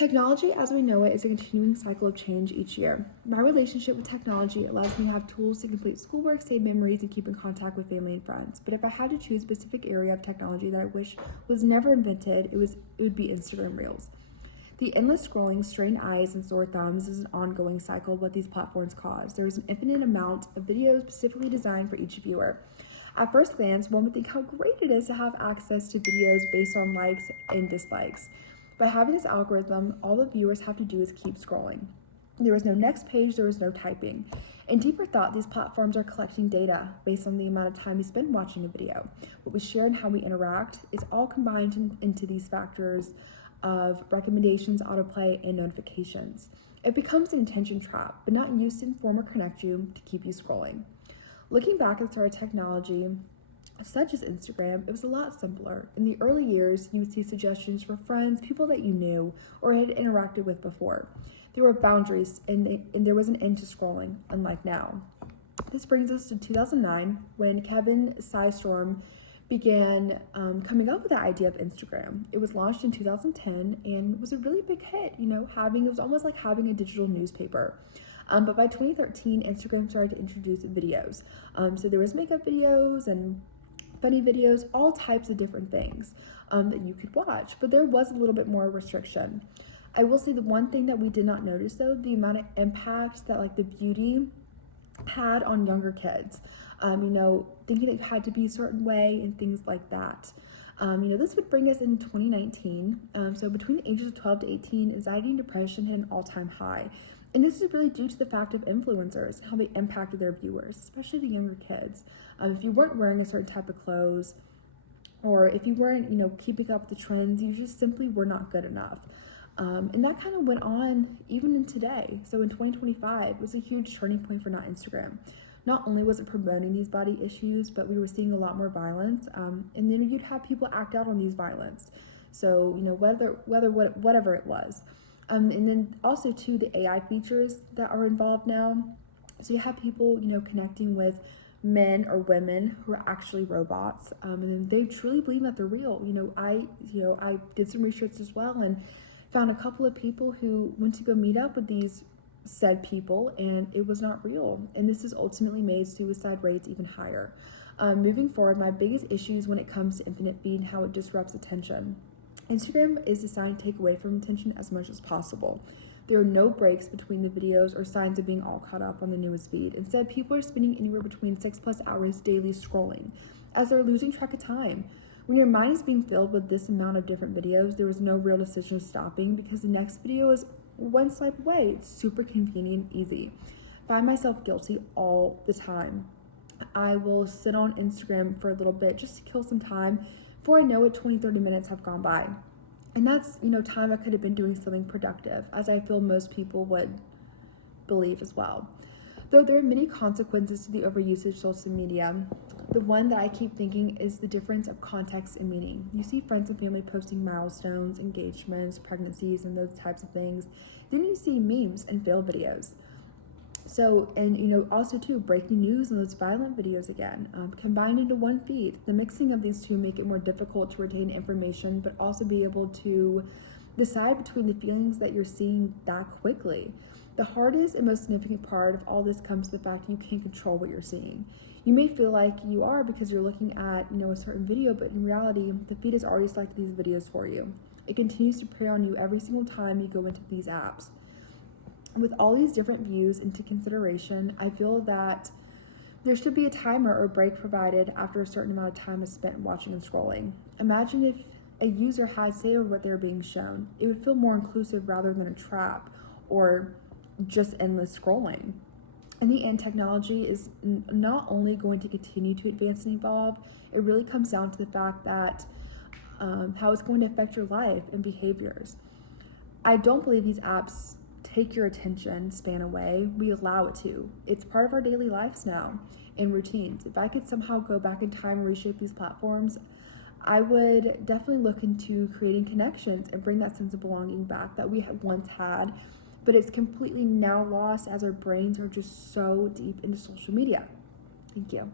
Technology as we know it is a continuing cycle of change each year. My relationship with technology allows me to have tools to complete schoolwork, save memories, and keep in contact with family and friends. But if I had to choose a specific area of technology that I wish was never invented, it would be Instagram Reels. The endless scrolling, strained eyes, and sore thumbs is an ongoing cycle of what these platforms cause. There is an infinite amount of videos specifically designed for each viewer. At first glance, one would think how great it is to have access to videos based on likes and dislikes. By having this algorithm, all the viewers have to do is keep scrolling. There is no next page, there is no typing. In deeper thought, these platforms are collecting data based on the amount of time we spend watching a video. What we share and how we interact is all combined into these factors of recommendations, autoplay, and notifications. It becomes an attention trap, but not used to inform or connect you to keep you scrolling. Looking back at the start of technology, such as Instagram, it was a lot simpler. In the early years, you would see suggestions for friends, people that you knew or had interacted with before. There were boundaries and there was an end to scrolling, unlike now. This brings us to 2009, when Kevin Systrom began coming up with the idea of Instagram. It was launched in 2010 and was a really big hit. It was almost like having a digital newspaper. But by 2013, Instagram started to introduce videos. So there was makeup videos and funny videos, all types of different things that you could watch, but there was a little bit more restriction. I will say the one thing that we did not notice though, the amount of impact that like the beauty had on younger kids. Thinking it had to be a certain way and things like that. This would bring us into 2019. So between the ages of 12 to 18, anxiety and depression hit an all-time high. And this is really due to the fact of influencers, how they impacted their viewers, especially the younger kids. If you weren't wearing a certain type of clothes, or if you weren't, keeping up with the trends, you just simply were not good enough. And that kind of went on even in today. So in 2025 was a huge turning point for not Instagram. Not only was it promoting these body issues, but we were seeing a lot more violence. And then you'd have people act out on these violence. So, whatever it was. And then also too, the AI features that are involved now. So you have people, connecting with men or women who are actually robots. And then they truly believe that they're real. I did some research as well and found a couple of people who went to go meet up with these said people, and it was not real. And this has ultimately made suicide rates even higher. Moving forward, my biggest issues when it comes to infinite feed and how it disrupts attention. Instagram is designed to take away from attention as much as possible. There are no breaks between the videos or signs of being all caught up on the newest feed. Instead, people are spending anywhere between 6+ hours daily scrolling, as they're losing track of time. When your mind is being filled with this amount of different videos, there is no real decision of stopping because the next video is one swipe away. It's super convenient and easy. I find myself guilty all the time. I will sit on Instagram for a little bit just to kill some time. Before I know it, 20-30 minutes have gone by. And that's, time I could have been doing something productive, as I feel most people would believe as well. Though there are many consequences to the overusage of social media, the one that I keep thinking is the difference of context and meaning. You see friends and family posting milestones, engagements, pregnancies, and those types of things. Then you see memes and fail videos. So, and also too, breaking news and those violent videos again, combined into one feed. The mixing of these two make it more difficult to retain information, but also be able to decide between the feelings that you're seeing that quickly. The hardest and most significant part of all this comes to the fact that you can't control what you're seeing. You may feel like you are because you're looking at, a certain video, but in reality, the feed has already selected these videos for you. It continues to prey on you every single time you go into these apps. With all these different views into consideration, I feel that there should be a timer or break provided after a certain amount of time is spent watching and scrolling. Imagine if a user had say over what they're being shown. It would feel more inclusive rather than a trap or just endless scrolling. In the end, technology is not only going to continue to advance and evolve, it really comes down to the fact that how it's going to affect your life and behaviors. I don't believe these apps take your attention span away. We allow it to. It's part of our daily lives now and routines. If I could somehow go back in time and reshape these platforms, I would definitely look into creating connections and bring that sense of belonging back that we once had, but it's completely now lost as our brains are just so deep into social media. Thank you.